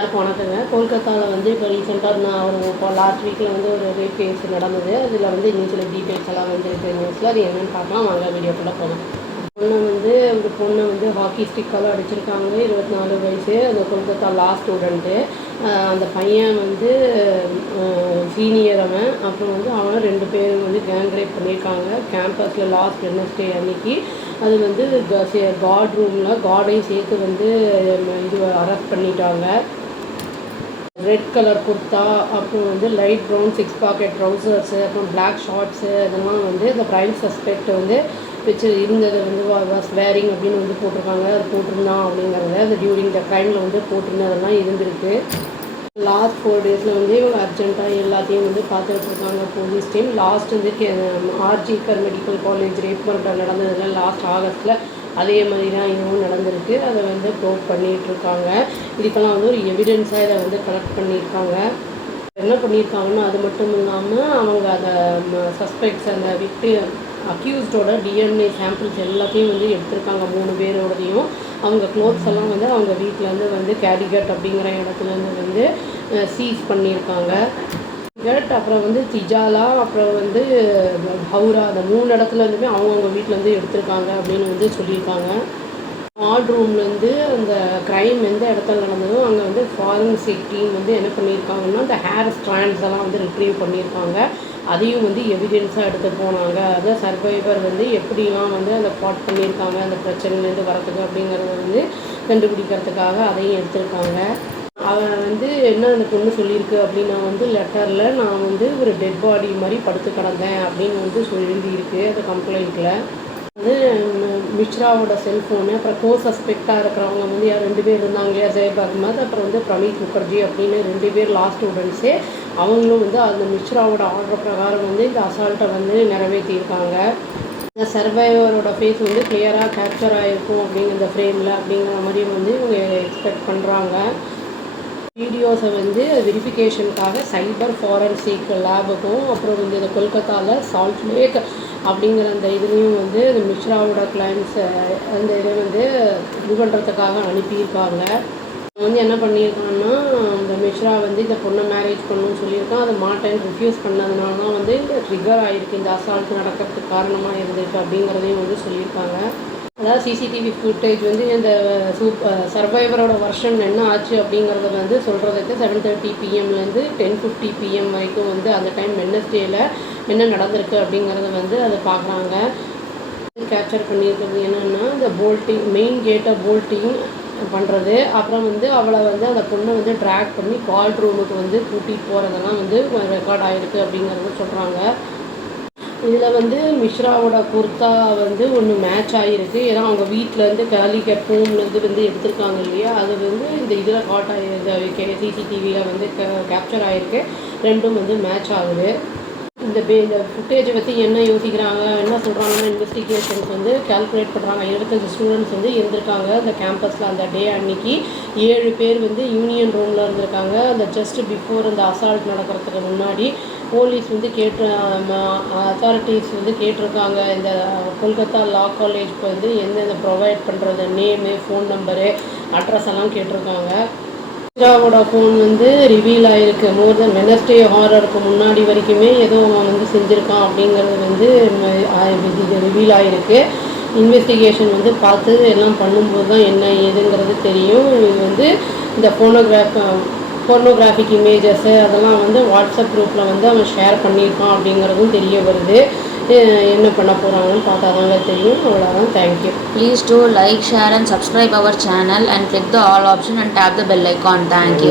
எல்லாருக்கும் வணக்கங்க. கொல்கத்தாவில் வந்து இப்போ ரீசெண்டாக நான் இப்போ லாஸ்ட் வீக்கில் வந்து ஒரு ரேப் கேஸ் நடந்தது. அதில் வந்து இன்னும் சில டீட்டெயில்ஸ் எல்லாம் வந்துருக்கு நியூஸில். அது என்னென்னு பார்க்கலாம் வாங்க வீடியோக்குள்ளே போகலாம். ஒரு பொண்ணை வந்து ஹாக்கி ஸ்டிக்கால் அடிச்சிருக்காங்க. 24 வயசு. அந்த கொல்கத்தா லா ஸ்டூடெண்ட்டு. அந்த பையன் வந்து சீனியர் அவன். அப்புறம் வந்து அவனை 2 பேரும் வந்து கேங் ரேப் பண்ணியிருக்காங்க கேம்பஸில் லாஸ்ட் வெட்னஸ்டே அன்னைக்கு. அது வந்து கார்ட் ரூமில் கார்டையும் சேர்த்து வந்து அரெஸ்ட் பண்ணிட்டாங்க. ரெட் கலர் குர்த்தா, அப்புறம் வந்து லைட் ப்ரௌன் 6 பாக்கெட் ட்ரௌசர்ஸு, அப்புறம் பிளாக் ஷார்ட்ஸு, இதெல்லாம் வந்து இந்த ப்ரைம் சஸ்பெக்ட் வந்து வச்சு இருந்ததை வந்து வாஸ் வேரிங் அப்படின்னு வந்து போட்டிருக்காங்க. அது போட்டிருந்தான் அப்படிங்கிறத அது டியூரிங் த க்ரைமில் வந்து போட்டிருந்ததெல்லாம் இருந்திருக்கு. லாஸ்ட் 4 டேஸில் வந்து இவங்க அர்ஜென்ட்டாக எல்லாத்தையும் வந்து பார்த்துட்டு இருக்காங்க போலீஸ் டீம். லாஸ்ட் வந்து RG Kar medical college rape murder நடந்ததில்ல லாஸ்ட் ஆகஸ்ட்டில், அதே மாதிரி தான் இதுவும் நடந்திருக்கு. அதை வந்து ப்ரூவ் பண்ணிகிட்ருக்காங்க. இதுக்கெல்லாம் வந்து ஒரு எவிடென்ஸாக இதை வந்து கலெக்ட் பண்ணியிருக்காங்க. என்ன பண்ணியிருக்காங்கன்னா அது மட்டும் இல்லாமல் அவங்க அதை சஸ்பெக்ட்ஸ் அந்த அக்யூஸ்டோட டிஎன்ஏ சாம்பிள்ஸ் எல்லாத்தையும் வந்து எடுத்திருக்காங்க 3 பேரோடையும். அவங்க க்ளோத்ஸ் எல்லாம் வந்து அவங்க வீட்டிலேருந்து வந்து கேடிகட் அப்படிங்கிற இடத்துலேருந்து வந்து சீஸ் பண்ணியிருக்காங்க. அப்புறம் வந்து திஜாலா, அப்புறம் வந்து ஹவுரா, அந்த 3 இடத்துலேருந்துமே அவங்கவுங்க வீட்டிலேருந்து எடுத்திருக்காங்க அப்படின்னு வந்து சொல்லியிருக்காங்க. வார்ட் ரூம்லேருந்து அந்த க்ரைம் எந்த இடத்துல நடந்ததோ அங்கே வந்து ஃபாரன்சிக் டீம் வந்து என்ன பண்ணியிருக்காங்கன்னா அந்த ஹேர் ஸ்ட்ராண்ட்ஸ் எல்லாம் வந்து ரிட்ரீவ் பண்ணியிருக்காங்க. அதையும் வந்து எவிடென்ஸாக எடுத்து போனாங்க. அதான் சர்வைவர் வந்து எப்படிலாம் வந்து அதை ஃபாட் பண்ணியிருக்காங்க அந்த பிரச்சனைலேருந்து வரத்துக்கு அப்படிங்கிறத வந்து கண்டுபிடிக்கிறதுக்காக அதையும் எடுத்திருக்காங்க. அவன் வந்து என்ன அந்த பொண்ணு சொல்லியிருக்கு அப்படின்னா வந்து லெட்டரில் நான் வந்து ஒரு டெட் பாடி மாதிரி படுத்து கிடந்தேன் அப்படின்னு வந்து எழுதியிருக்கு அந்த கம்ப்ளைண்ட்டில். வந்து மிஸ்ராவோட செல்ஃபோனு, அப்புறம் சஸ்பெக்டாக இருக்கிறவங்க வந்து 2 பேர் இருந்தாங்க இல்லையா, ஜெயப் அகமத், அப்புறம் வந்து பிரமீத் முகர்ஜி அப்படின்னு 2 பேர் லா ஸ்டூடெண்ட்ஸே. அவங்களும் வந்து அந்த மிஸ்ராவோட ஆர்டர் பிரகாரம் வந்து இந்த அசால்ட்டை வந்து நிறைவேற்றியிருக்காங்க. இந்த சர்வைவரோட ஃபேஸ் வந்து கிளியராக கேப்சர் ஆகிருக்கும் அப்படிங்கிற இந்த ஃப்ரேமில் அப்படிங்கிற மாதிரி வந்து இவங்க எக்ஸ்பெக்ட் பண்ணுறாங்க. வீடியோஸை வந்து வெரிஃபிகேஷனுக்காக சைபர் ஃபாரன்சிக் லேபுக்கும், அப்புறம் வந்து இந்த கொல்கத்தாவில் சால்ட் லேக் அப்படிங்கிற அந்த இதுலேயும் வந்து இந்த மிஸ்ராவோட கிளைண்ட்ஸை அந்த இதை வந்து இது பண்ணுறதுக்காக அனுப்பியிருக்காங்க. வந்து என்ன பண்ணியிருக்காங்கன்னா இந்த மிஸ்ரா வந்து இந்த பொண்ணை மேரேஜ் பண்ணணும்னு சொல்லியிருக்கான். அதை மாட்டேன்னு ரிஃப்யூஸ் பண்ணதுனால தான் வந்து இந்த ட்ரிகர் ஆகிருக்கு, இந்த அசால்ட் நடக்கிறதுக்கு காரணமாக இருந்திருக்கு அப்படிங்கிறதையும் வந்து சொல்லியிருக்காங்க. அதாவது சிசிடிவி ஃபுட்டேஜ் வந்து இந்த சர்வைவரோட வெர்ஷன் என்ன ஆச்சு அப்படிங்கிறத வந்து சொல்கிறதுக்கு 7:30 PM-லேருந்து 10:50 PM வரைக்கும் வந்து அந்த டைம் வெட்னஸ்டேயில் என்ன நடந்திருக்கு அப்படிங்கிறத வந்து அதை பார்க்குறாங்க. கேப்சர் பண்ணியிருக்கிறது என்னென்னா இந்த போல்ட்டிங், மெயின் கேட்டை போல்ட்டிங் பண்ணுறது, அப்புறம் வந்து அவளை வந்து அந்த பொண்ணை வந்து ட்ராக் பண்ணி கார்ட் ரூமுக்கு வந்து கூட்டிகிட்டு போகிறதெல்லாம் வந்து ரெக்கார்ட் ஆகிருக்கு அப்படிங்கிறத சொல்கிறாங்க. இதில் வந்து மிஸ்ராவோட குர்த்தா வந்து ஒன்று மேட்ச் ஆகிருக்கு. ஏன்னா அவங்க வீட்டிலேருந்து கேலிகட் ஹோம்லேருந்து வந்து எடுத்திருக்காங்க இல்லையா, அது வந்து இந்த இதில் காட் ஆகிருக்கு, சிசிடிவியில் வந்து கேப்சர் ஆகிருக்கு. 2ம் வந்து மேட்ச் ஆகுது. இந்த ஃபுட்டேஜை பற்றி என்ன யோசிக்கிறாங்க, என்ன சொல்கிறாங்கன்னா இன்வெஸ்டிகேஷன்ஸ் வந்து கால்குலேட் பண்ணுறாங்க. 25 ஸ்டூடெண்ட்ஸ் வந்து இருந்திருக்காங்க அந்த கேம்பஸில் அந்த டே அன்னைக்கு. 7 பேர் வந்து யூனியன் ரூமில் இருந்திருக்காங்க. அந்த ஜஸ்ட் பிஃபோர் அந்த அசால்ட் நடக்கிறதுக்கு முன்னாடி போலீஸ் வந்து அத்தாரிட்டிஸ் வந்து கேட்டிருக்காங்க இந்த கொல்கத்தா லா காலேஜ்க்கு வந்து எந்தெந்த ப்ரொவைட் பண்ணுறது, நேமு, ஃபோன் நம்பரு, அட்ரஸ் எல்லாம் கேட்டிருக்காங்க. மிஸ்ராவோட ஃபோன் வந்து ரிவீல் ஆகிருக்கு. மோர் தென் வெட்னஸ்டே ஹாரருக்கு முன்னாடி வரைக்குமே ஏதோ அவன் வந்து செஞ்சுருக்கான் அப்படிங்கிறது வந்து ரிவீல் ஆகிருக்கு. இன்வெஸ்டிகேஷன் வந்து பார்த்து எல்லாம் பண்ணும்போது தான் என்ன ஏதுங்கிறது தெரியும். இது வந்து இந்த போர்னோகிராஃபிக் இமேஜஸ்ஸு அதெல்லாம் வந்து வாட்ஸ்அப் குரூப்பில் வந்து அவன் ஷேர் பண்ணியிருக்கான் அப்படிங்கிறதும் தெரிய வருது. என்ன பண்ண போகிறாங்கன்னு பார்த்தா தாங்க தெரியும். அவ்வளோதான். Thank you. Please do like, share and subscribe our channel and click the all option and tap the bell icon. Thank you.